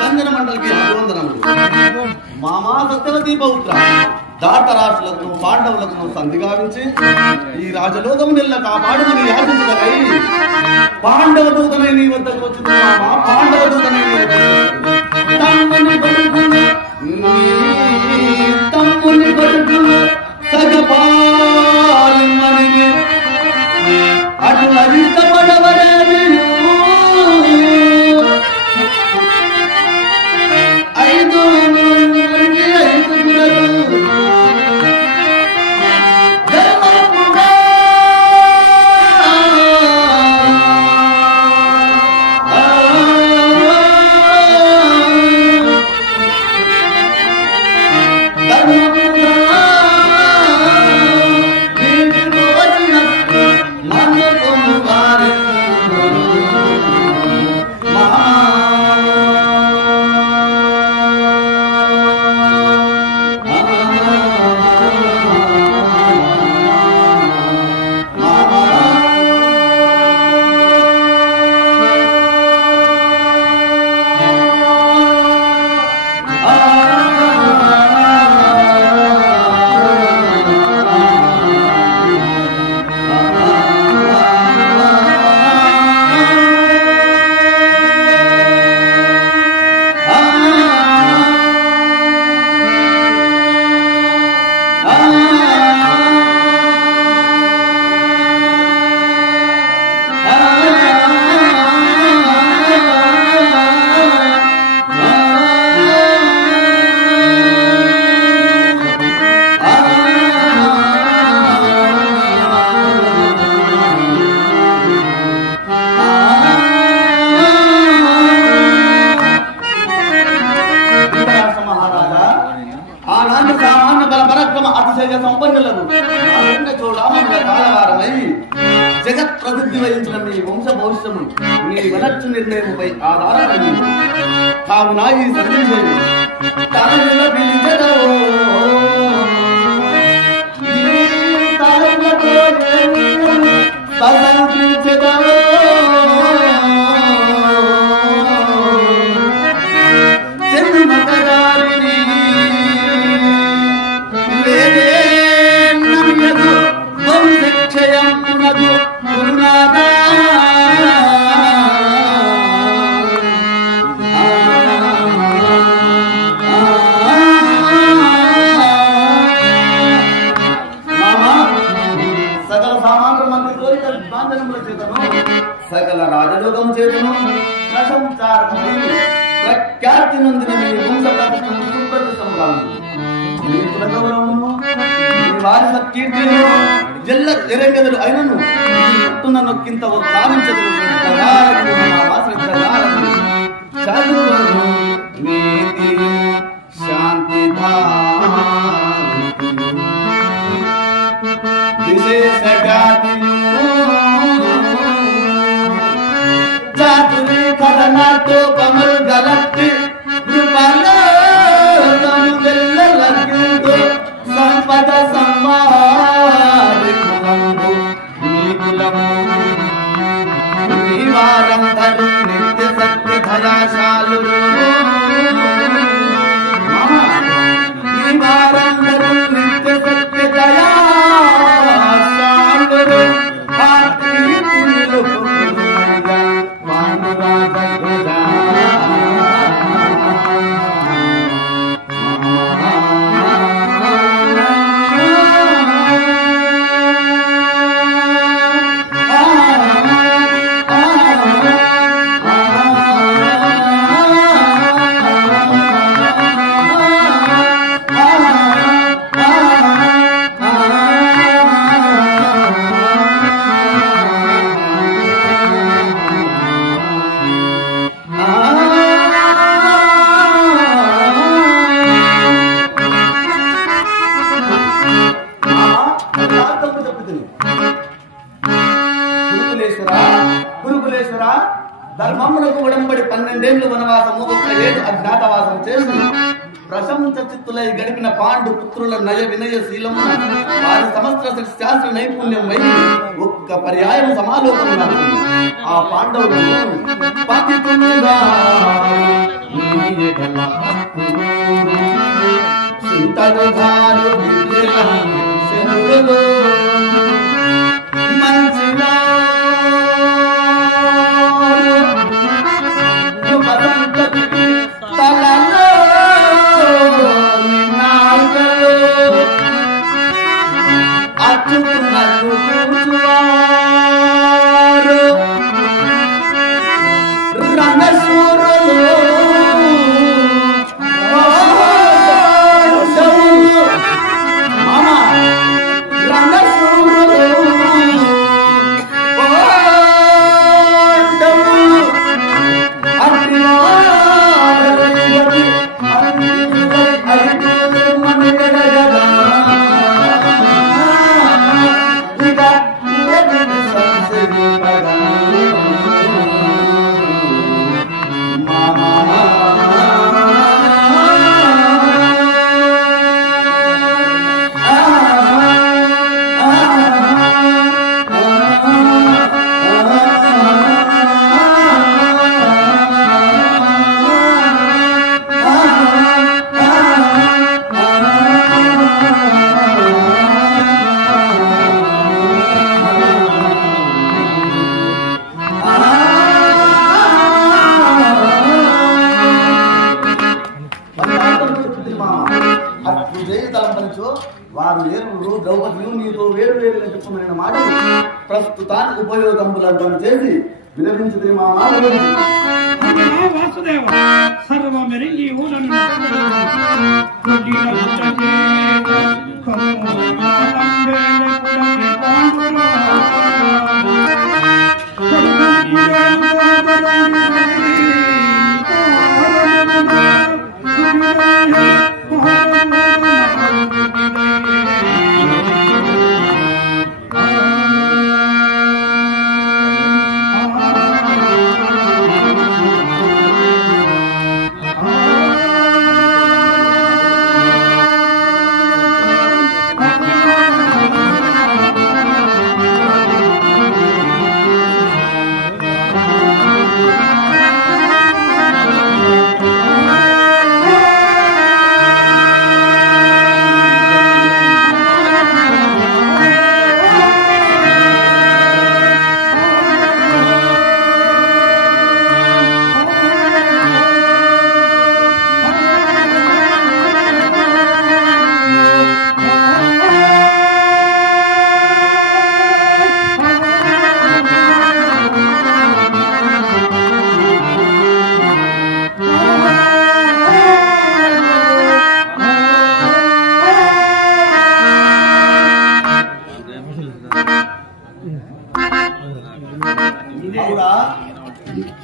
బంధన మండలికి అభివందనములు. మామా సత్యవతి పౌత్ర దాతరాశులకు పాండవులకు సంధి గావించి ఈ రాజలోకము నెల్ల కాపాడుమని యాచించదై పాండవ దూతనై నీ వద్దకు వచ్చిన మామా పాండవ దూతనై నీ తమ్ముని కొడుకును సగపాలిమని అటు అరిష్టపడవరేను జగత్ ప్రసిద్ధి వహించిన మీ వంశ భవిష్యము మీ వెనచ్చు నిర్ణయముపై ఆధారపడి కావున ఈ సందేశం తనల పిలిచెదవో సకల రాజలోకం చేతును ప్రఖ్యాతి నొందిన మీ వంశ వారి సత్కీర్తిను జల్ల ఎరంగదులు అయినను పుట్టున నొక్కింత కావించదు శాంతి విశేష జాతుని కథనాతో కమల్ గలత్తి సంపద సంవాదికులందు నివారంధరు నిత్య సత్య దయాశాలు నివారంధరు నిత్య సత్య దయాశాలు ధర్మములకు ఉడంబడి 12 వనవాసము 1 ఏడు అజ్ఞాతవాసం చేసి ప్రశంస చిత్తులై గడిపిన పాండు పుత్రుల నయ వినయ శీలము వారి సమస్త శాస్త్ర నైపుణ్యం వై ఒక్క పర్యాయం సమాలోకం ఆ పాండవులు పతితులుగా మంచిగా ప్రస్తుతానికి ఉపయోగంబులంతం చేసి విరమించుది మా మాటలు. వాసుదేవ సర్వమెరిగి ఊరని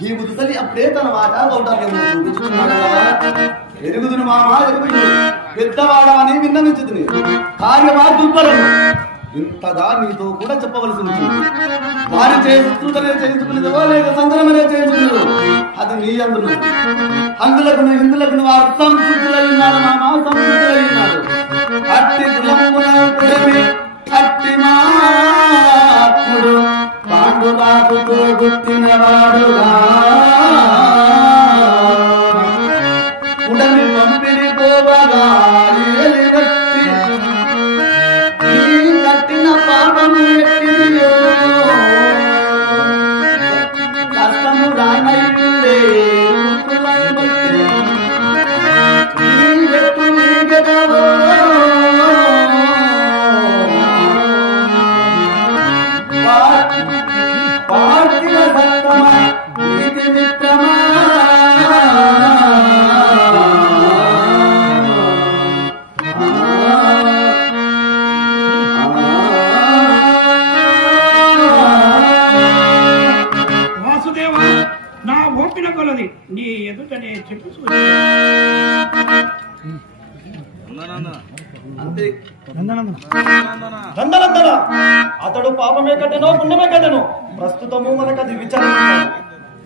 ఈ ముదుసలి అప్పుడే తన మాట చూపించుకున్నాడు కదా. ఎరుగుదును మామా ఎరుగుదు పెద్దవాడని విన్నవించుతుంది కార్యమా దుర్బలము ఇంతగా నీతో కూడా చెప్పవలసి ఉంటుంది. వారి శత్రుతనే చేయించుకునేదో లేక సంగ్రమనే చేయించుకునేదో అది నీ అందులో అందులకు హిందులకు వారు సంస్కృతులై ఉన్నారు మామా, సంస్కృతులై ఉన్నారు. అట్టి కులమున అట్టి మాడు పాండురాజుతో గుర్తినవాడుగా ఉడమి పంపిణీ పోవగా కట్టిన పాపము కష్టము రానైతే నీ ఎదుటనే చెప్పు అతడు పాపమే కట్టెనో పుణ్యమే కట్టెను ప్రస్తుతము మనకది విచారణ.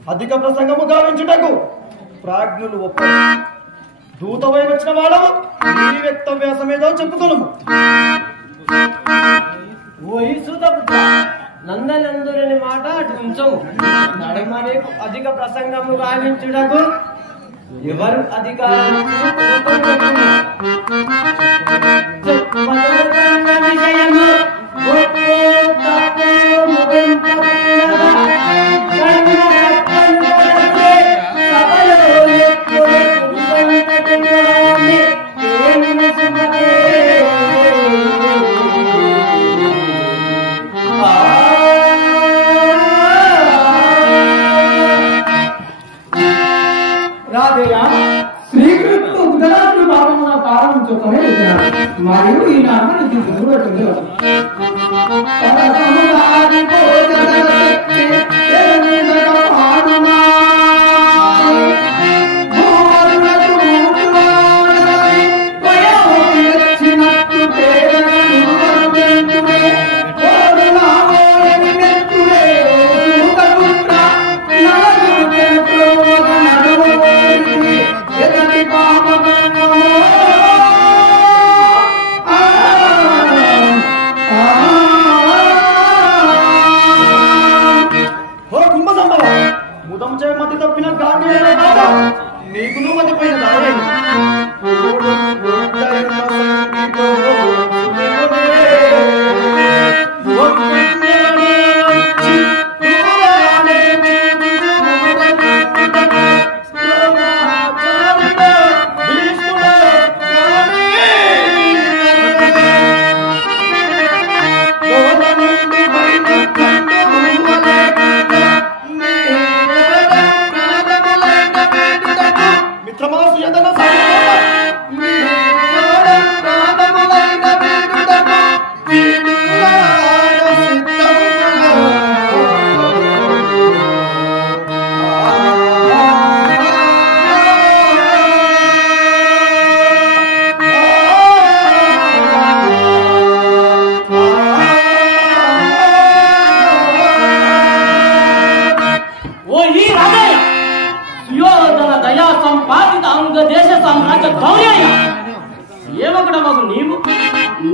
అధిక ప్రసంగము గావించుటకు ప్రాజ్ఞులు ఒప్ప దూతవై వచ్చిన వాడవు నీ వ్యక్త వ్యాసమేదో చెప్పుతున్నాము. నందనందులని మాట అటు ఉంచము. నడమని అధిక ప్రసంగము గావించుటకు ఎవరు అధికారం విషయము శ్రీకృష్ణుడు ఉదరాత్రి భావమున ప్రారంభించుకొని మరియు ఈ నామని తీసుకుని మతి తప్పిన నీకును మతిపోయిన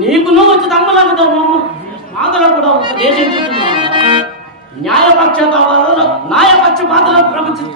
నీకును వచ్చి తమ్ములకు మాతలో కూడా ఉపదేశించుతున్నాను. న్యాయపక్షపాతలో ప్రపంచాను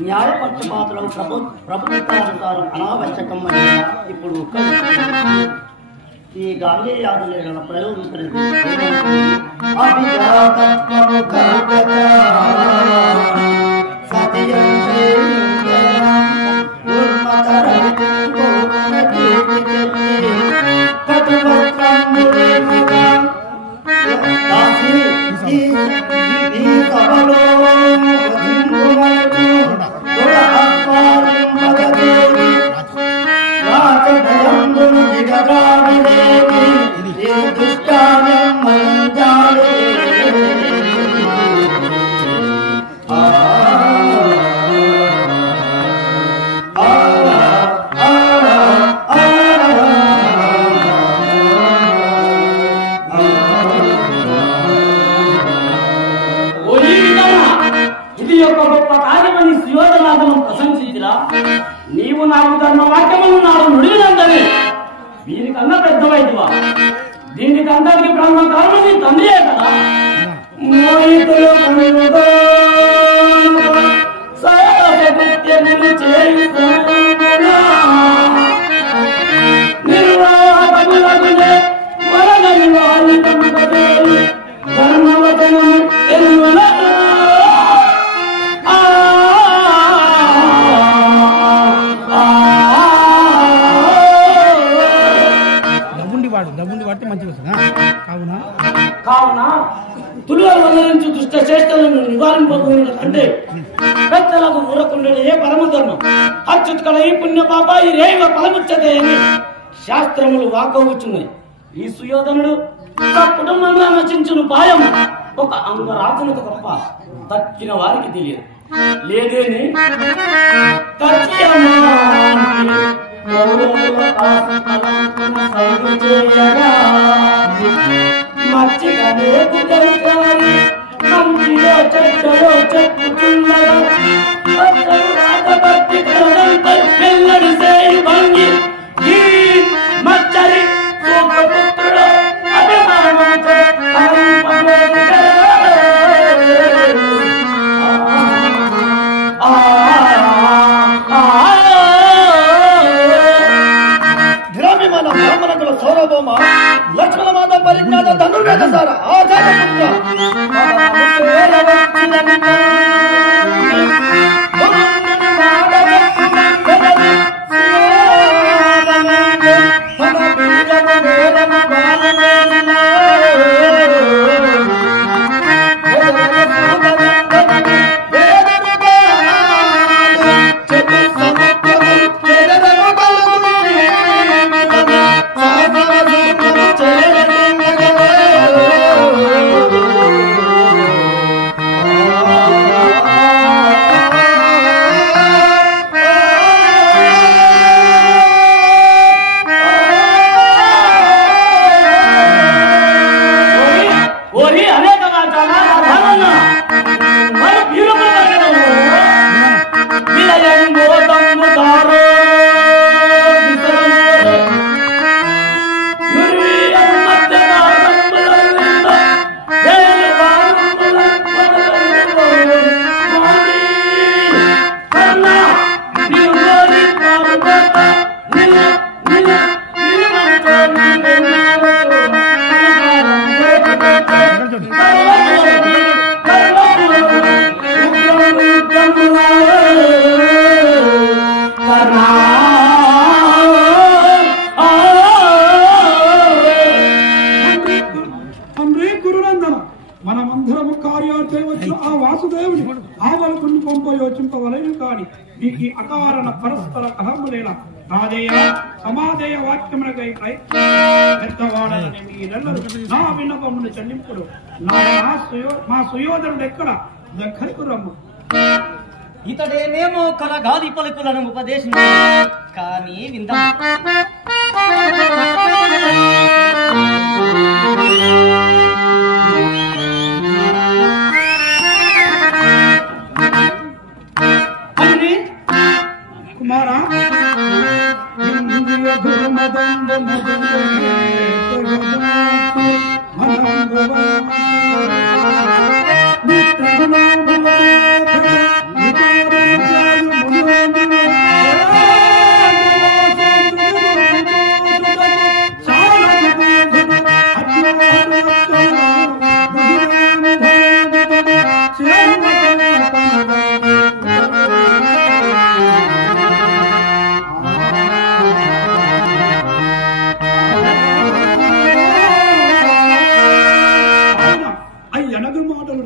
న్యాయపక్షపాతులకు ప్రభుత్వానుసారం అనావశ్యకం అని ఇప్పుడు ఈ గాంధీయాదులను ప్రయోగించినది నీవు నాకు ధర్మ వాక్యములు నాడు నుడివినంతనే వీరికన్నా పెద్ద వైద్యువా దీనికందరికి బ్రహ్మకారుని తండ్రియే కదా. కావున తులువల నుంచి దుష్ట చేష్టలను నివారింపకుండా అంటే పెద్దలకు ఊరకుండేది ఏ పరమధర్మం అచ్యుత్కడ ఈ పుణ్య పాప ఈ రేవ ఫలముచ్చతే అని శాస్త్రములు వాకోవచ్చున్నాయి. ఈ సుయోధనుడు కుటుంబంలో నచించును పాయం ఒక అంగరాజునకు తప్ప తక్కిన వారికి తెలియదు. లేదేని మచ్చరి సౌరభోమ లక్ష్మణ మాత పరిజ్ఞాత ధనుర్వేద సార మనమందరము కార్యార్థం వచ్చిన ఆ వాసుదేవుని ఆవలకుని పంపయోచింపవలను కాని నీకు అకారణ పరస్పర కలములేలా రాజేయ సమాధేయ వాక్యమునకై పెద్దవాడని మీరెల్లరూ నా విన్నపమును చెల్లింపుడు మా సుయోధనుడు ఎక్కడ దగ్గరకు రమ్ము. ఇతడేమేమో కలగాలి పలుకులను ఉపదేశించాడు కానీ విందాం. కుమారా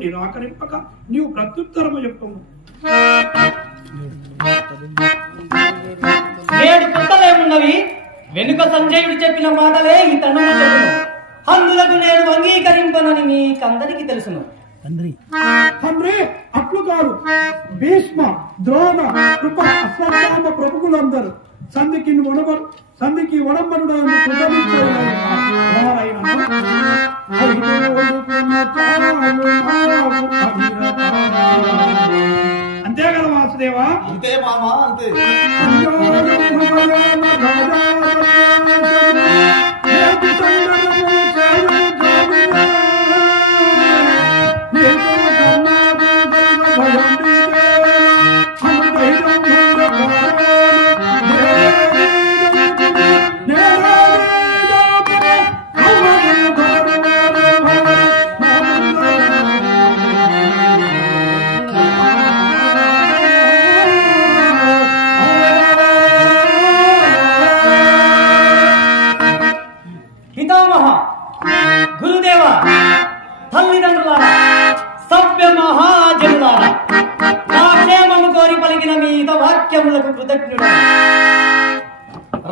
నిరాకరింపక నీవు ప్రత్యుత్తరము చెప్పము. నేడు కొత్తలేమున్నవి వెనుక సంజయుడు చెప్పిన మాటలే ఈ తండ్రి చెప్పును. అందులకు నేను అంగీకరింపనని మీకందరికి తెలుసును. తండ్రి అట్లు కాదు. భీష్మ ద్రోణ కృప అశ్వత్థామ ప్రభువులందరూ సంధికి వడంబరుడు అంతే కదా వాసుదేవా? అంతే మామా అంతే. వాక్యములకు కృతజ్ఞుడు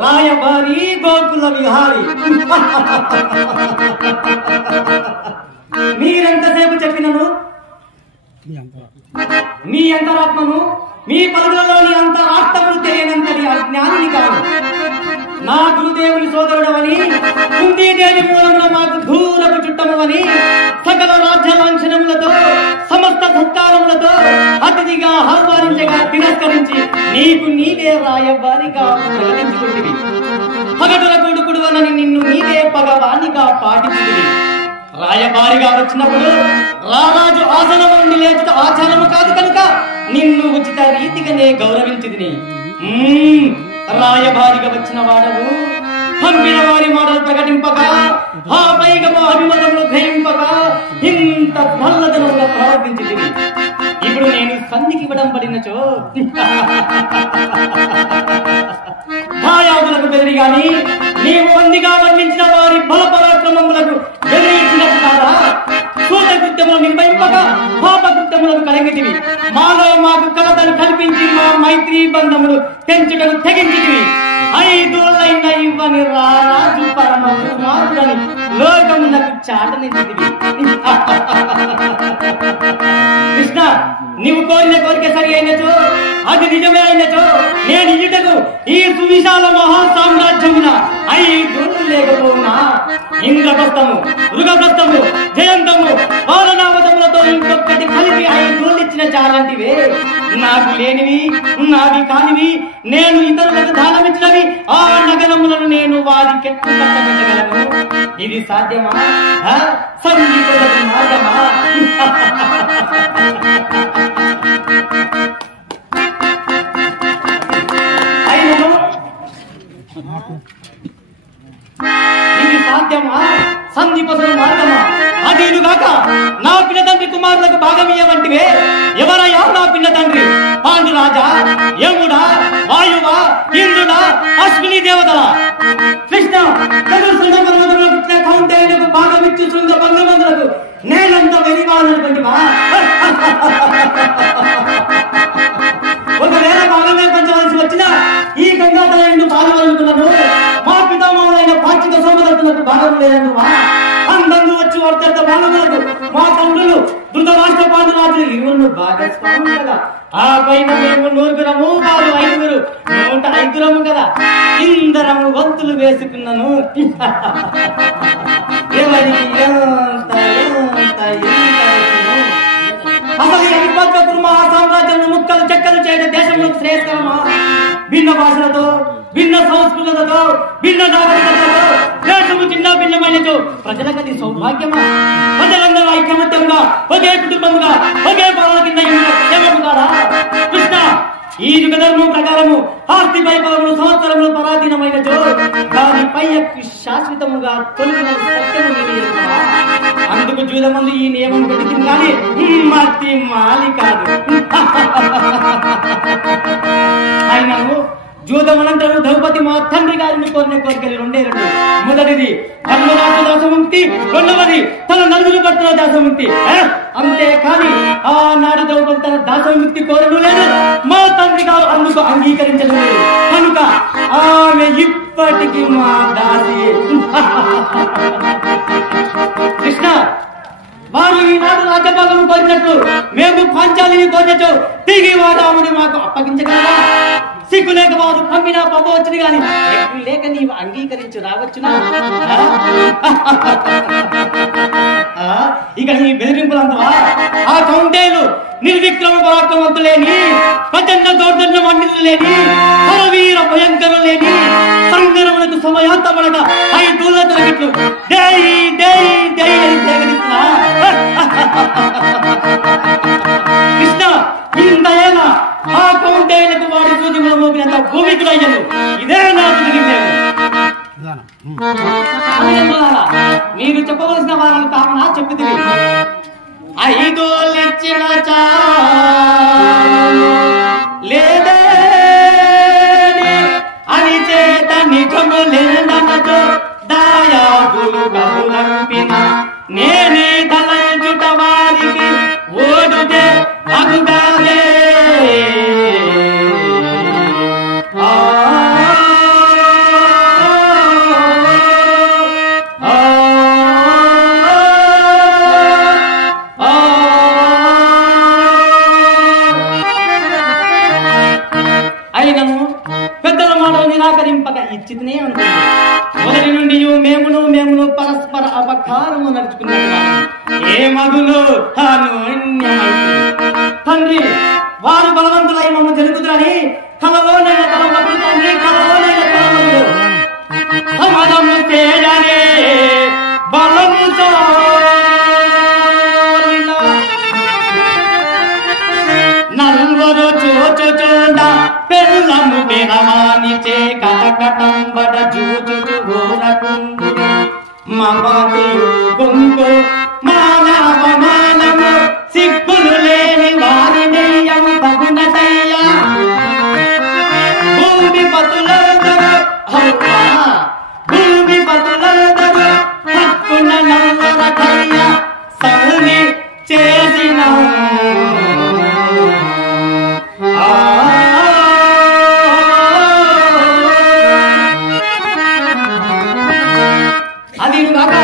రాయబారి గోకుల విహారి. మీరెంతసేపు చెప్పినను మీ అంతరాత్మను మీ పలుకులలోని అంతరాత్మను తెలియనంతటి అజ్ఞాని కాదు. నా గురుదేవుని సోదరుడవని కుంతీదేవి మూలమున మాకు దూరపు చుట్టమని సకల రాజ్య లాంఛనములతో సమస్త సత్కారములతో అతిథిగా ఆహ్వానించగా తిరస్కరించి నీకు నీవే రాయబారిగా ప్రకటించుకుంటివి. పగటుల కొడుకుడు అని నిన్ను నీవే పగవానిగా పాటించుటివి. రాయబారిగా వచ్చినప్పుడు రారాజు ఆసనం నుండి లేచుట ఆచారము కాదు కనుక నిన్ను ఉచిత రీతిగానే గౌరవించితిని. రాయబారిగా వచ్చిన వాడవు పంపిన వారి మాటలు ప్రకటింపక ఆ పైగా అభిమతములు గ్రహింపక ఇంత భల్లదనముగా ప్రవర్తించితివి. ఇప్పుడు నేను సంధికి విడంబడినచో దాయాదులకు బెదిరి గాని నీవు వందిగా వర్ణించిన వారి బల పరాక్రమములకు బెదిరించినట్టు కాదా? సూత కృత్యములు నిర్వహింపక పాప కృత్యములకు కలిగితివి. మాలో మాకు కలతను కల్పించి మా మైత్రీ బంధములు పెంచుటకు తెగించితివి. 5 ఏళ్లైన ఇవ్వని రారాజు పరమ కుమారుడని లోకమునకు చాటనిచ్చితివి. కృష్ణ, నీవు కోరిన కోరిక సరి అయినచో అది నిజమే అయినచో నేను ఇటుకు ఈ సువిశాల మహాసామ్రాజ్యమున 5 ఏళ్లు లేకపోవునా ఇంద్రప్రస్థము, మృగప్రస్థము, జయంతము, బాలనామతములతో ఇంకొకటి కలిపి 5 ఏళ్లు ఇచ్చిన చాలంటివే. నాకు లేనివి నావి కానివి నేను ఇతరులకు దానమిచ్చినవి ఆ నగరములను నేను వారి కెట్టు కట్టబెట్టగలను. ఇది సాధ్యమా? సంగీతులకు మార్గమా? అయినను ఇది సాధ్యమా? సంధిపసలు మార్గమా? అదీనుగాక నా పిన్న తండ్రి కుమారులకు భాగమీయ వంటివే. ఎవరయ్యా నా పిన్న తండ్రి? పాండురాజా, యముడా, వాయువా, ఇంద్రుడా, అశ్విని దేవతల? కృష్ణ, కౌంటైనకు భాగమిచ్చు శృంగ బంధుమందులకు నేనంత వెరివాలనుకుంటువా? ఒకవేళ భాగమే పంచవలసి వచ్చినా ఈ గంగాధరుడు పాల్గొనుకున్నాను. మా పితామహులైన పాచిక సోమదత్తులకు భాగం లేదనువా? అందంగా వచ్చి వర్తంత భాగములకు మా తండ్రులు ధృతరాష్ట్ర పాండురాజులు ఇరువురు భాగస్వామి కదా. ఆ పైన మేము 9 వారు 5 105 కదా. ఇందరము వంతులు వేసుకున్నాను. ఎవరికి ఎంత ఎంత అసలు ఈ అవిపత్ర మహాసామ్రాజ్యం ముక్కలు చెక్కలు చేయడం దేశంలో శ్రేష్టమా? భిన్న భాషలతో, భిన్న సంస్కృతులతో, భిన్న నాగరికతతో దేశము చిన్న భిన్నమైనతో ప్రజలకది సౌభాగ్యమా? ప్రజలందరూ ఐకమత్యంగా ఒకే కుటుంబంగా ఒకే పదాల కింద క్షేమము కాదా? కృష్ణ, ఈ యుగ ధర్మం ప్రకారము ఆస్తి వైభవములు సంవత్సరములు పరాధీనమైన దాని పై శాశ్వతముగా తొలుగున సత్యము నివేదించవా? అందుకు జూదమందు ఈ నియమం పెట్టింది కానీ మతి మాలి కాదు. అయినను జూదమనంతరం ద్రౌపది మా తండ్రి గారిని కోరిన కోరికలు 2. మొదటిది ధర్మరాజు దాసముక్తి, 2వది తన నలుగురు భర్తల దాసముక్తి. అంతేకాని ఆనాడు ద్రౌపది తన దాసముక్తి కోరను లేదు, మా తండ్రి గారు అందుకు అంగీకరించడం లేదు. కనుక ఆమె ఇప్పటికీ మా దాసి. కృష్ణ, వారు ఈనాడు రాజ్యభాగం కోరినట్లు మేము పాంచాలిని కోరినట్టు తిరిగి వాదాముని మాకు అప్పగించగలరా? సిగ్గు లేక వారు పంపినా పంపవచ్చుని గాని లేక నీవు అంగీకరించు రావచ్చునా? ఇక ఈ బెదిరింపులంతవా? ఆ కౌంటేలు నిర్విక్రమ పరాక్రమవంతులేని, ప్రచండ దౌర్జన్య మండితులు లేని, హరవీర భయంకరం లేని, సంగరములకు సమయాంతపడక 5 ఏళ్ల తరగట్లు డై డై డై అని జగదిస్తున్నా. కృష్ణ, ఇంత ఏలా ఆ కౌంటేయులకు వాడి సూచనలు మోపినంత భూమికుడయ్యను. ఇదే నాకు జరిగిందేమో. మీరు చెప్పవలసిన వారిని కామనా చెప్పుతుంది. 5 ఏళ్ళు ఇచ్చిన లేదే అని చేత నిజము లేదనతో దాయాదులు కబులంపిన నేనే తలంచుట వారికి ఓడుతే అగుగాలే. ప్రకారము నడుచుకున్నట్టుగా ఏ మగులు తండ్రి వారు బలవంతులై మమ్మల్ని జరుగుతుందని కలలోనైనా తలమగులు తండ్రి కలలోనైనా తలమగులు సమాధము తేజానే బలముతో నలుగురు చూచుచుండ పెళ్ళము వినవానిచే కటకటంబడ చూచుచు ఊరకుండు మమతియు గుంపు మానవ మానము సిగ్గులు లేని వారినేయం తగునటయ్యా భూమి పతులందరూ భూమి పతులందరూ హక్కున నల్లరటయ్యా సౌని చేసిన అది కాక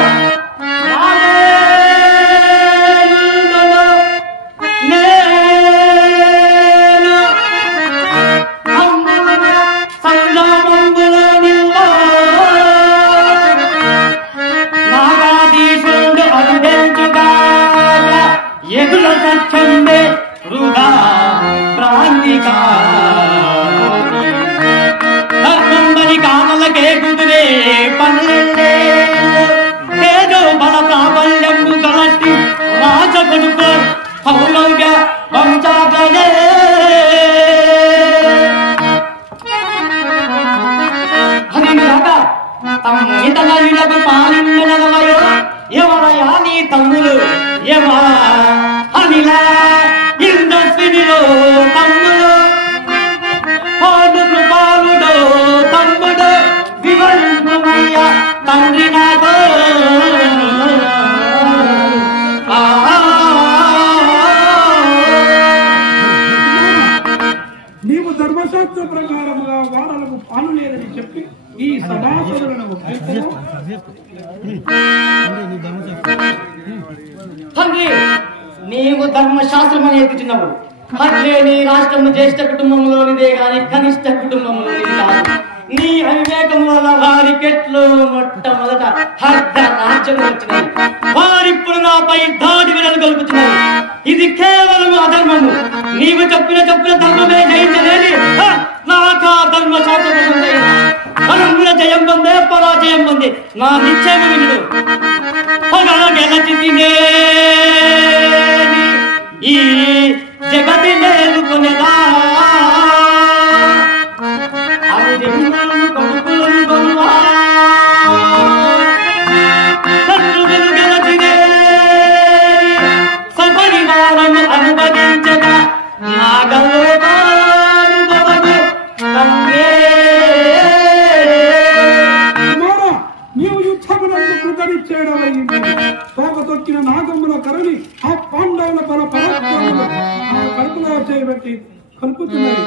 నాగాధీశుడు అరుడెంచుగాక ఎగుల సత్యంబే వృధా ప్రాంతికా ధర్మంబని కామలకే కుదురే పన్నెండే ఏదో బల ప్రాబల్యంబు గలటి రాజకొడుకు పౌలవ్య వంశాగ్రజే అది కాక తమ్మితలకు పాలిండనగలయో ఎవరయా నీ తమ్ములు ఎవరా అనిలా ఇంద్రశ్రీలో తమ్ములు పాలుడో తమ్ముడు వివరణమయ్య తండ్రి నాతో నీవు ధర్మశాస్త్ర ప్రకారముగా వారలకు పాలు లేదని చెప్పి ఈ సభాసదులను ఒప్పించము. తండ్రి నీవు ధర్మశాస్త్రం అని ఎత్తుచున్నావు అట్లే నీ రాష్ట్రము జ్యేష్ఠ కుటుంబంలోనిదే గాని కనిష్ట కుటుంబంలోనిది కాదు. నీ అవివేకం వల్ల వారికెట్లు మొట్టమొదట అర్ధ రాజ్యం వచ్చినాయి. వారిప్పుడు నాపై దాడి వినగలుగుతున్నారు. ఇది కేవలం అధర్మము. నీవు చెప్పిన ధర్మమే జయించలేని నాకా ధర్మశాస్త్రం బలంగా జయం పొందే పరాజయం పొందే నా నిశ్చయం వినుడు గెలచితినే ఈ జగతి నేర్కొనేదా శత్రువులు గెలచినే సపరివారము అనుభవించగా నీవు యుద్ధమునందు కృతనిశ్చయుడవైంది. తోక తొక్కిన నాగముల కరణి ఆ పాండవుల బల పరాక్రములు ఆ కడుపులో చేయబెట్టి కలుపుతున్నది.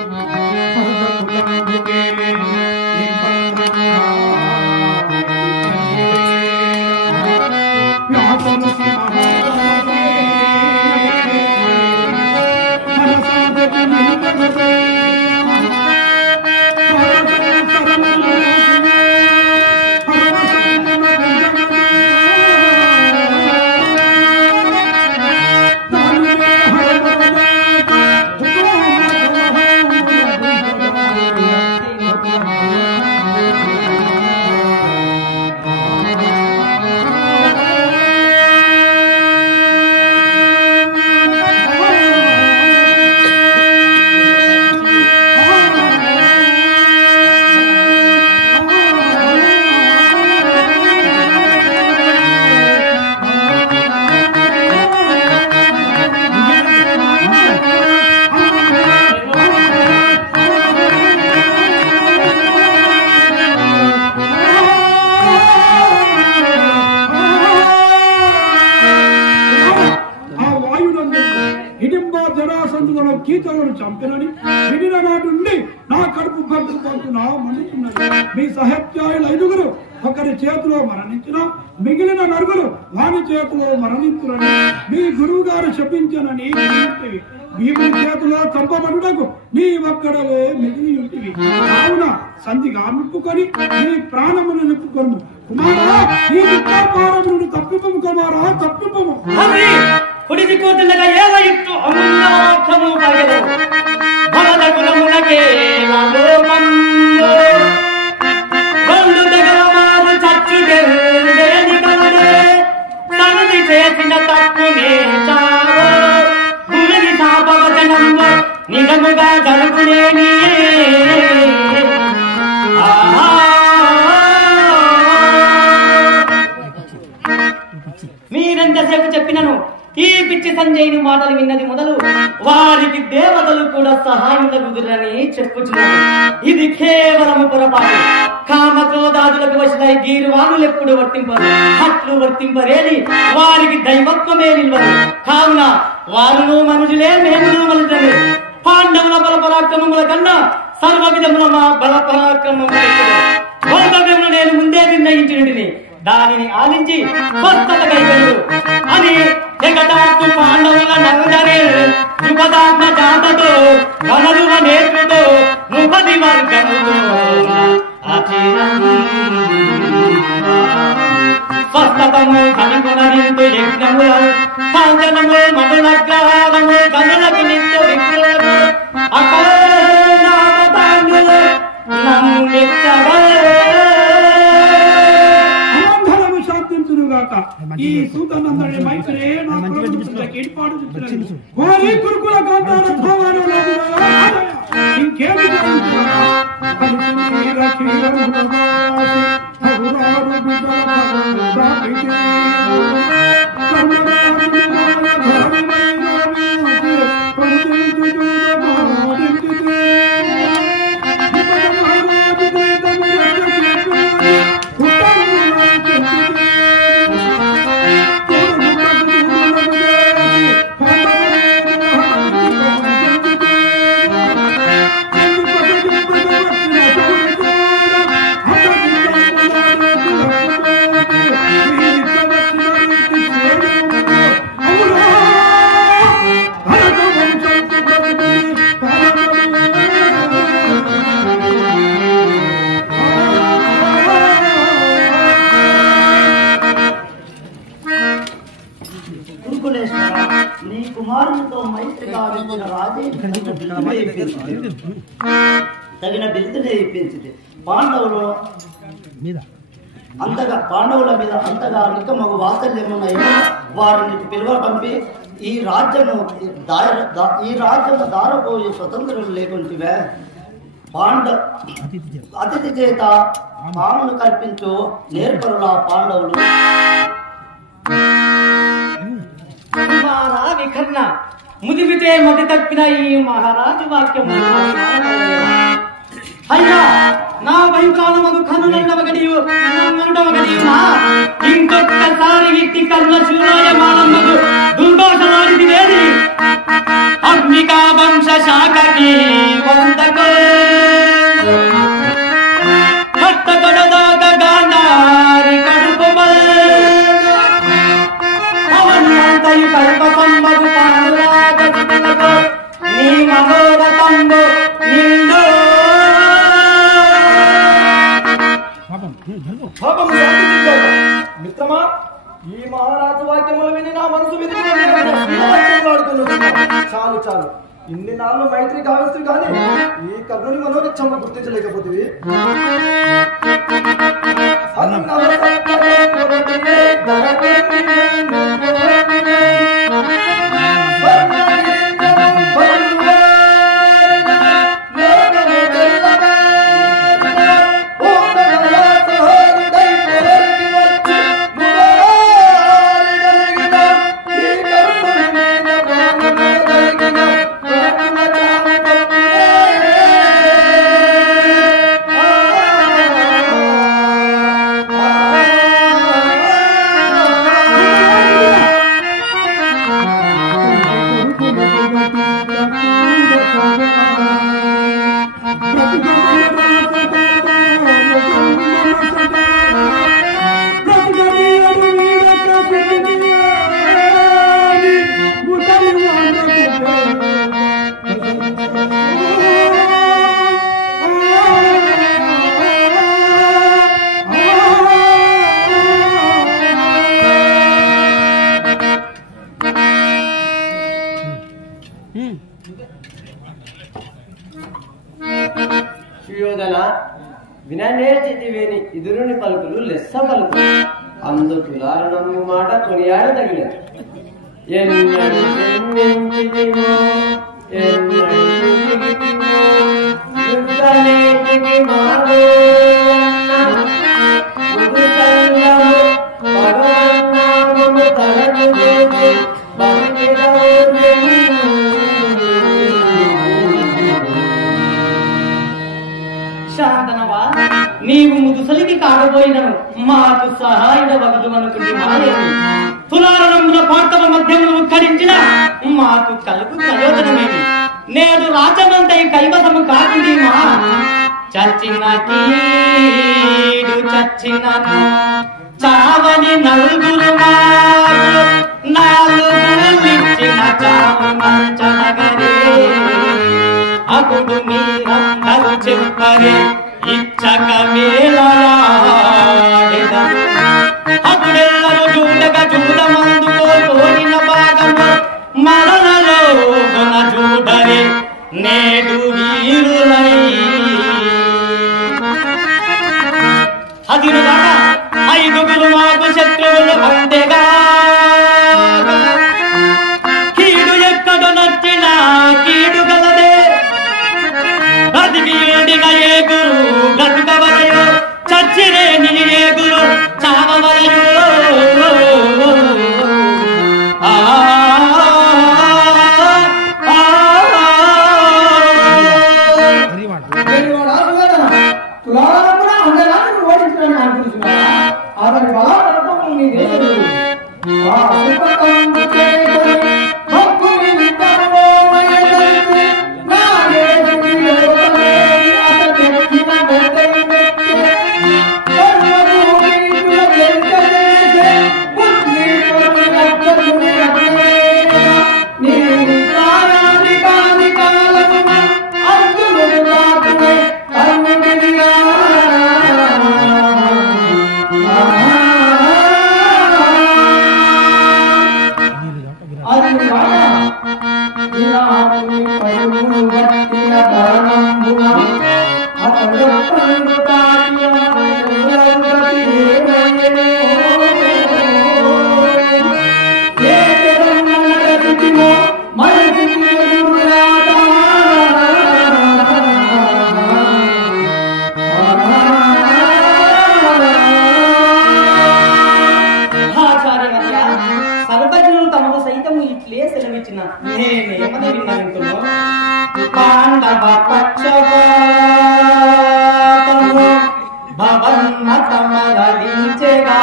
జరాసంధులను కీతలను చంపినని విడిన నాటుండి నా కడుపు గడ్డుకుంటున్నా మండుతున్నది. మీ సహత్యాయులు 5 ఒకరి చేతిలో మరణించిన మిగిలిన 4 వాని చేతిలో మరణించునని మీ గురువు గారు శపించనని వింటివి. భీముని చేతిలో చంపబడుటకు నీ ఒక్కడలే మిగిలి ఉంటివి. కావున సంధిగా నిప్పుకొని నీ ప్రాణమును నిప్పుకొను. కుమారా ఈ విద్యాపారం నుండి తప్పిపము కుమారా తప్పిపము. అది కుడిది కూతున్నగా ఏవ ఇట్టు అమూల్య వాక్యము పలికెదవు. భరత కులమునకే లోకం గొండు తెగలమారు చచ్చుడేని కలడే తనది చేసిన తప్పునే చావో గురిని శాపవచనము నిజముగా జరుగులేని మీరెంతసేపు చెప్పినను ఈ పిచ్చి సంజయుని మాటలు విన్నది మొదలు వారికి దేవతలు కూడా సహాయములగుదురని చెప్పుచున్నారు. ఇది కేవలము పొరపాటు. కామక్రోధాదులకు వశులై గీరువానులు ఎప్పుడు వర్తింపరు, హట్లు వర్తింపరేని వారికి దైవత్వమే నిల్వదు. కావున వారును మనుషులే, మేమును మనుషులే. పాండవుల బలపరాక్రమముల కన్నా సర్వ విధముల మా బలపరాక్రమములు భౌతవ్యమును నేను ముందే నిర్ణయించినటిని. దానిని ఆలించి స్వస్థత కైగలడు అని జగదాత్తు పాండవుల నందరే యుగదాత్మ జాతతో వనరువ నేత్రుతో ముపది వర్గముతో స్వస్థతము కనుగొనరింతు యజ్ఞము కాంచనము మధునగ్రహారము కనులకు నిత్య విప్లవము అకర్ణావతాంగులు నన్ను మెచ్చగా ఈ సూతనందరి మైత్రే నా కులములకు ఏర్పాటు చేస్తున్నది. వారి కురుకుల గాంధార భావాలు ఇంకేమి నీ కుమారునితో మైత్రిగా రాజే తగిన బిరుదునే ఇప్పించింది. పాండవుల మీద అంతగా నిక్కమగు వాత్సల్యమున్నాయి. వారిని పిలువ పంపి ఈ రాజ్యము దారపోయే స్వతంత్రం లేకుంటివే. అతిథి చేత పామును కల్పించు నేర్పరుల పాండవులు వికర్ణ ముదిపితే మతి తప్పిన ఈ మహారాజు వాక్యము అయ్యా నా వైకాలమగు కనులండవగడియు ఇంకొక్కసారి ఇట్టి కర్ణ శూరాయమానమ్మకు దుర్దోషనాడిది వేది అగ్నికా వంశ శాఖకి వందకో భక్త కొడదాక గాంధారి కడుపు కల్ప సంబదు పానురాగ నీ మనోరతంబు నిండు మిత్రమా, ఈ మహారాజు వాక్యములు విని నా మనసు చాలు చాలు. ఇన్ని నాళ్ళు మైత్రి కావచ్చు కానీ ఈ కర్ణుని మనోగచ్చమ్మ గుర్తించలేకపోతే సుయోధన విననేర్చితివేని ఇదురుని పలుకులు లెస్స పలుకులు అందు తులారణము మాట కొనియాడదగినది. ఎన్నడు జన్మించితివో ఎన్నడు పుట్టితివో యుద్ధనేటికి మావోయన్న ఉదుతంగము భగవన్నామము తలచు చేసి శాంతనవా, నీవు ముదుసలికి కాకపోయినను మాకు సహాయుడ వగదు అనుకుంటే మారేది. తులారణముల పార్తవ మధ్యమును ఉక్కరించిన మాకు కలుగు ప్రయోజనమేమి? నేడు రాజమంతై కైవసము కాకుండి మా చచ్చిన కీడు చచ్చినను చావని నలుగురు మాకు నాలుగులిచ్చిన చావు మంచనగరే అప్పుడు మీరందరూ చెప్పరే ఇచ్చక వేళ అప్పుడెల్లరూ చూడగా చూడమందుకో కోరిన భాగము మరణలో గుణ చూడరే నేడు వీరులై అదిరుగా ఐదుగురు మాకు శత్రువులు అంతేగా కీడు ఎక్కడ నచ్చిన కీడు గలదే బతికియుడిగా ఏ గురు బ్రతుకవలయో చచ్చిరే నీ ఏ గురు చావవలయో అతని బలాత్మకం నీ దేశం సర్వజనులు తమకు సైతము ఇట్లే సెలవిచ్చిన నేనేమని విన్నాను పాండవ పక్షపాతము భవన్మతమరలించెగా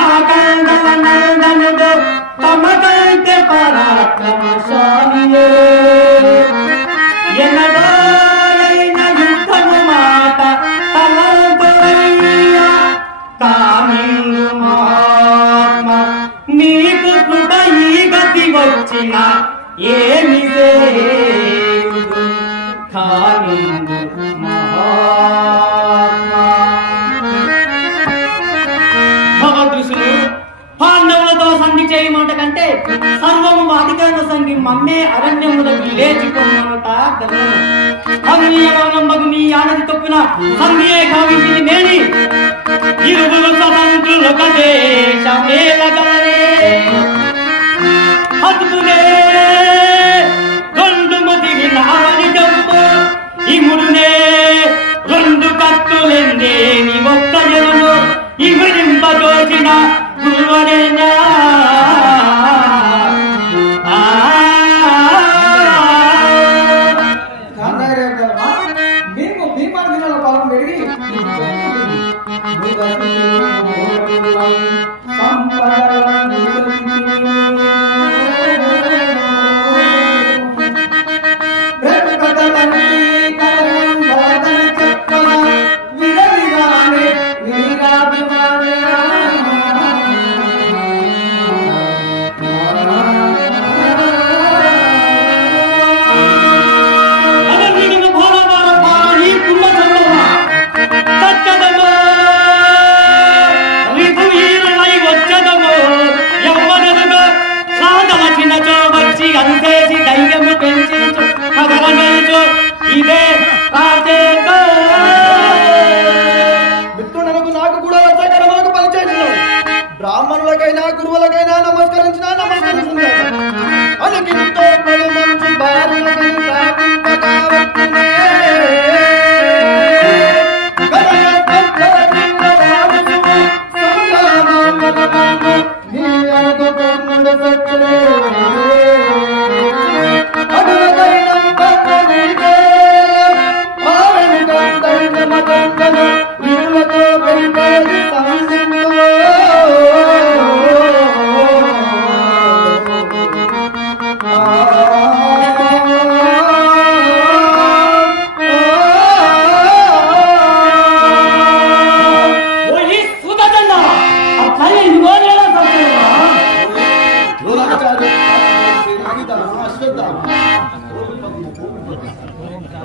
ఆకండల నందనుడు తమకంటే పరాక్రమశాలియే ఎనడైన యుద్ధము మాట తలంతోయ్య కామిందు మహాత్మ నీకు కృప ఈ గతి వచ్చిన ఏమి సేయుదు కామిందు మహాత్మ. భగవదృషులు పాండవులతో సంధి చేయమంట కంటే సర్వము అధికార సంధి మమ్మే అరణ్యములకు లేచిపోనుట అగ్నియవనంబగు మీ ఆనది తొప్పిన సంధియే కావించింది మేని ఇరువురు స్వతంత్రులు కదేశమేలగలరే అతులే రెండు మతికి నావని జంపు ఇముడునే రెండు కత్తులెందేని ఒక్క జనులు ఇమిడింపదోచిన గురువరేనా మేము భీమార్జునుల పాలన పెరిగి బాలులకైనా గురువులకైనా నమస్కరించుంటారు అలికితో మంచి బాలులకైనా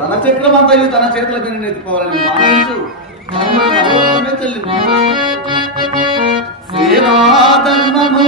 రణచక్రమంతయు తన చేతులకు నెత్తిపోవాలని భావించు చెల్లింది సేవాధర్మము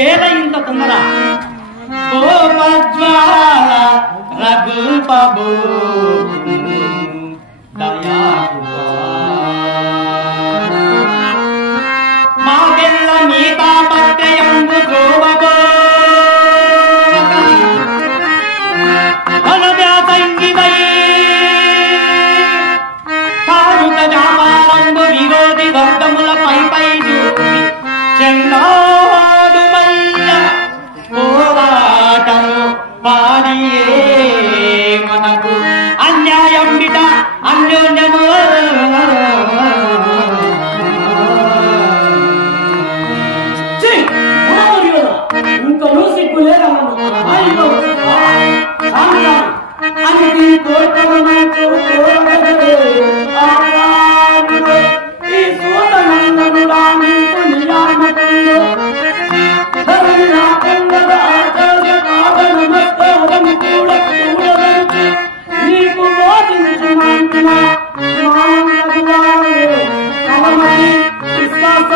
ఏల ఇంత తొందర గోపజ్వాల రఘుపబు మాకెల్ల మీతా పత్యంబు గోబో అనవ్యాసంగివై కారుక జామారంబు విరోధి వర్గముల పై పై చూపి చెన్నాడుమయ్య పోరాటము పాడియే మనకు అన్యాయం బిట అన్యోన్యము ఇంకో సిగ్గు లేదా అని కోరుకోవడం ఈ సూతనందనుడా నీకు నియామకుండు నీకు బోధించిన విశ్వాస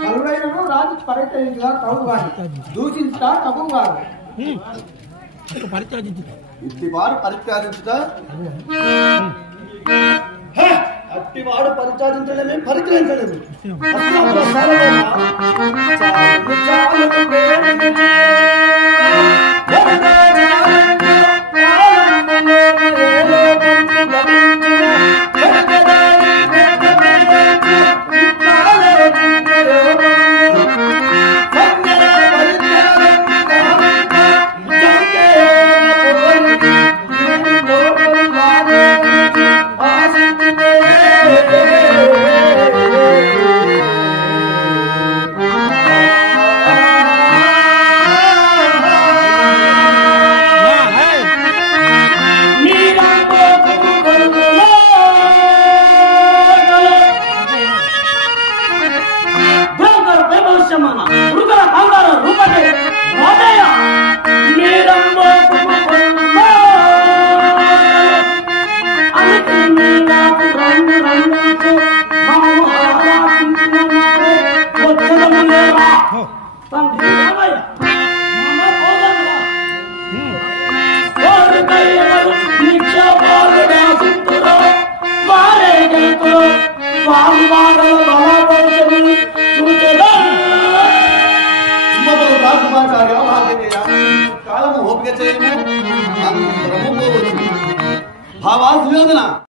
కలుడైనను రాజు పరిచయించగా తగు గాని దూషించుట తగు కాదు. ఇట్టివారు పరిత్యాజించుట అట్టివాడు పరిచారించలేమే పరిచయించలేదు భావా సుయోధన